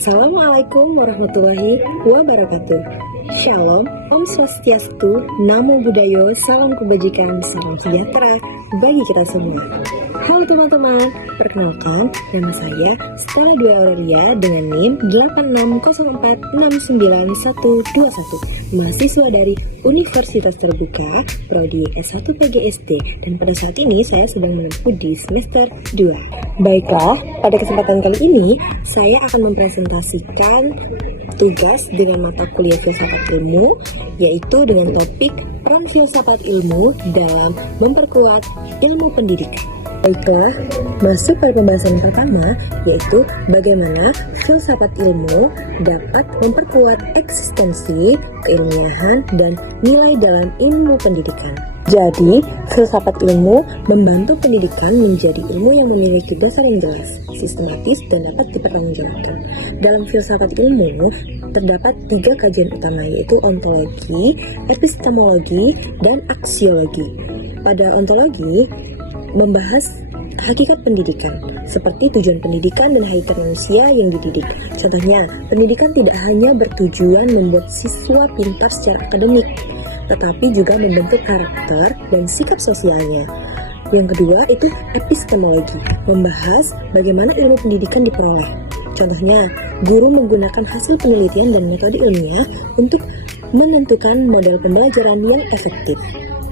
Assalamualaikum warahmatullahi wabarakatuh. Shalom, Om Swastiastu, Namo Buddhaya, salam kebajikan, salam sejahtera bagi kita semua. Halo teman-teman, perkenalkan nama saya Stella Dwi Aurelia dengan NIM 86046921, mahasiswa dari Universitas Terbuka, Prodi S1 PGSD, dan pada saat ini saya sedang menempuh di semester 2. Baiklah, pada kesempatan kali ini saya akan mempresentasikan tugas dengan mata kuliah filsafat ilmu, yaitu dengan topik peran filsafat ilmu dalam memperkuat ilmu pendidikan. Baiklah, masuk pada pembahasan pertama, yaitu bagaimana filsafat ilmu dapat memperkuat eksistensi, keilmiahan, dan nilai dalam ilmu pendidikan. Jadi, filsafat ilmu membantu pendidikan menjadi ilmu yang memiliki dasar yang jelas, sistematis, dan dapat dipertanggungjawabkan. Dalam filsafat ilmu, terdapat 3 kajian utama, yaitu ontologi, epistemologi, dan aksiologi. Pada ontologi, membahas hakikat pendidikan, seperti tujuan pendidikan dan hakikat manusia yang dididik. Contohnya, pendidikan tidak hanya bertujuan membuat siswa pintar secara akademik, tetapi juga membentuk karakter dan sikap sosialnya. Yang kedua itu epistemologi, membahas bagaimana ilmu pendidikan diperoleh. Contohnya, guru menggunakan hasil penelitian dan metode ilmiah untuk menentukan model pembelajaran yang efektif.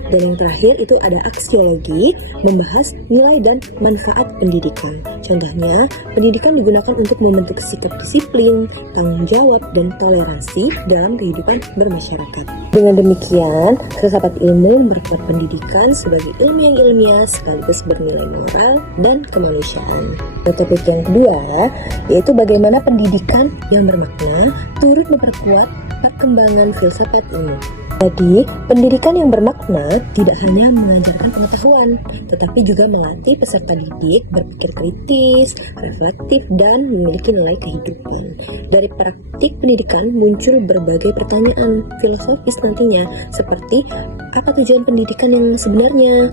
Dan yang terakhir itu ada aksiologi, membahas nilai dan manfaat pendidikan. Contohnya, pendidikan digunakan untuk membentuk sikap disiplin, tanggung jawab, dan toleransi dalam kehidupan bermasyarakat. Dengan demikian, filsafat ilmu memperkuat pendidikan sebagai ilmu yang ilmiah sekaligus bernilai moral dan kemanusiaan. Topik yang kedua, yaitu bagaimana pendidikan yang bermakna turut memperkuat perkembangan filsafat ilmu. Jadi, pendidikan yang bermakna tidak hanya mengajarkan pengetahuan, tetapi juga melatih peserta didik berpikir kritis, reflektif, dan memiliki nilai kehidupan. Dari praktik pendidikan muncul berbagai pertanyaan filosofis nantinya, seperti apa tujuan pendidikan yang sebenarnya?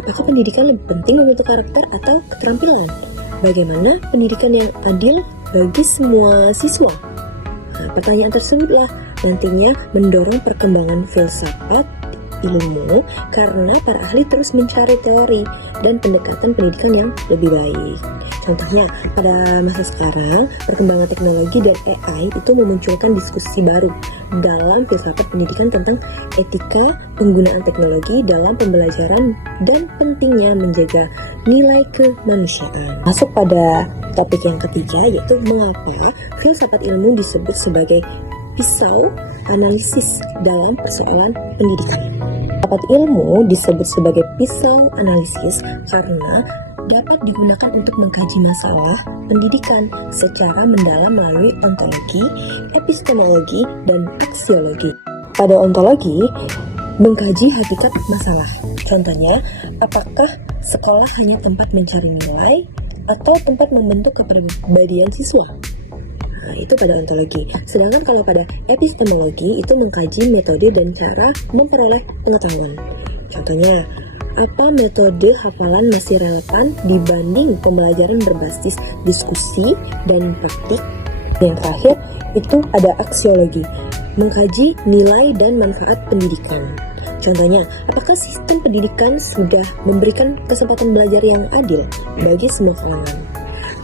Apakah pendidikan lebih penting membentuk karakter atau keterampilan? Bagaimana pendidikan yang adil bagi semua siswa? Pertanyaan tersebutlah nantinya mendorong perkembangan filsafat ilmu karena para ahli terus mencari teori dan pendekatan pendidikan yang lebih baik. Contohnya, pada masa sekarang, perkembangan teknologi dan AI itu memunculkan diskusi baru dalam filsafat pendidikan tentang etika penggunaan teknologi dalam pembelajaran dan pentingnya menjaga nilai kemanusiaan. Masuk pada topik yang ketiga, yaitu mengapa filsafat ilmu disebut sebagai pisau analisis dalam persoalan pendidikan. Filsafat ilmu disebut sebagai pisau analisis karena dapat digunakan untuk mengkaji masalah pendidikan secara mendalam melalui ontologi, epistemologi, dan aksiologi. Pada ontologi, mengkaji hakikat masalah. Contohnya, apakah sekolah hanya tempat mencari nilai atau tempat membentuk kepribadian siswa? Nah, itu pada ontologi. Sedangkan kalau pada epistemologi itu mengkaji metode dan cara memperoleh pengetahuan. Contohnya, apa metode hafalan masih relevan dibanding pembelajaran berbasis diskusi dan praktik? Yang terakhir itu ada aksiologi, mengkaji nilai dan manfaat pendidikan. Contohnya, apakah sistem pendidikan sudah memberikan kesempatan belajar yang adil bagi semua kalangan?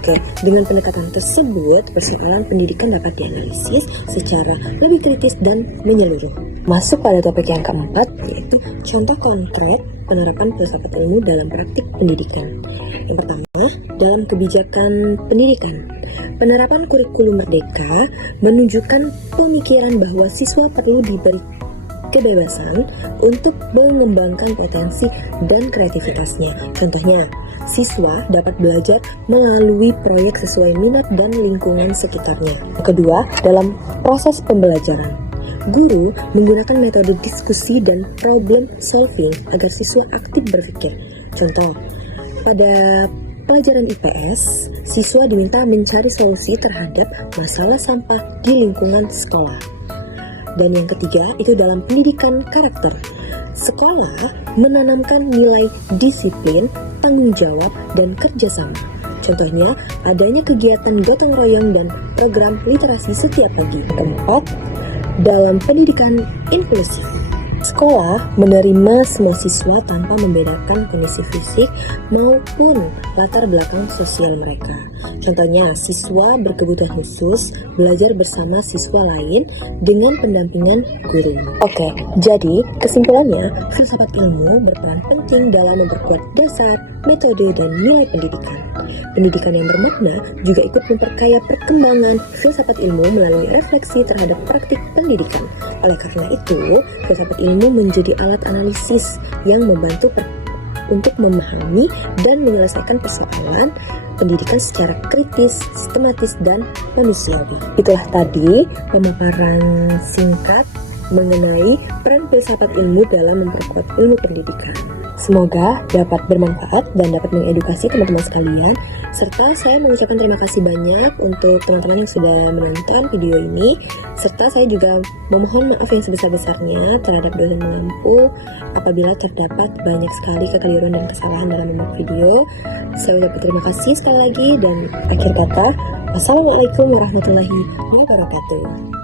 Oke, dengan pendekatan tersebut, persoalan pendidikan dapat dianalisis secara lebih kritis dan menyeluruh. Masuk pada topik yang keempat, yaitu contoh konkret penerapan filsafat ilmu dalam praktik pendidikan. Yang pertama, dalam kebijakan pendidikan. Penerapan kurikulum merdeka menunjukkan pemikiran bahwa siswa perlu diberi kebebasan untuk mengembangkan potensi dan kreativitasnya. Contohnya, siswa dapat belajar melalui proyek sesuai minat dan lingkungan sekitarnya. Kedua, dalam proses pembelajaran, guru menggunakan metode diskusi dan problem solving agar siswa aktif berpikir. Contoh, pada pelajaran IPS, siswa diminta mencari solusi terhadap masalah sampah di lingkungan sekolah. Dan yang ketiga, itu dalam pendidikan karakter. Sekolah menanamkan nilai disiplin, tanggung jawab, dan kerjasama. Contohnya, adanya kegiatan gotong royong dan program literasi setiap pagi. Keempat, dalam pendidikan inklusif. Sekolah menerima semua siswa tanpa membedakan kondisi fisik maupun latar belakang sosial mereka. Contohnya, siswa berkebutuhan khusus belajar bersama siswa lain dengan pendampingan guru. Oke, jadi kesimpulannya, filsafat ilmu berperan penting dalam memperkuat dasar, metode, dan nilai pendidikan. Pendidikan yang bermakna juga ikut memperkaya perkembangan filsafat ilmu melalui refleksi terhadap praktik pendidikan. Oleh karena itu, filsafat ilmu menjadi alat analisis yang membantu untuk memahami dan menyelesaikan persoalan pendidikan secara kritis, sistematis, dan manusiawi. Itulah tadi pemaparan singkat mengenai peran filsafat ilmu dalam memperkuat ilmu pendidikan. Semoga dapat bermanfaat dan dapat mengedukasi teman-teman sekalian. Serta saya mengucapkan terima kasih banyak untuk teman-teman yang sudah menonton video ini. Serta saya juga memohon maaf yang sebesar-besarnya terhadap dosen mengampu apabila terdapat banyak sekali kekeliruan dan kesalahan dalam membuat video. Saya ucapkan terima kasih sekali lagi dan akhir kata, wassalamualaikum warahmatullahi wabarakatuh.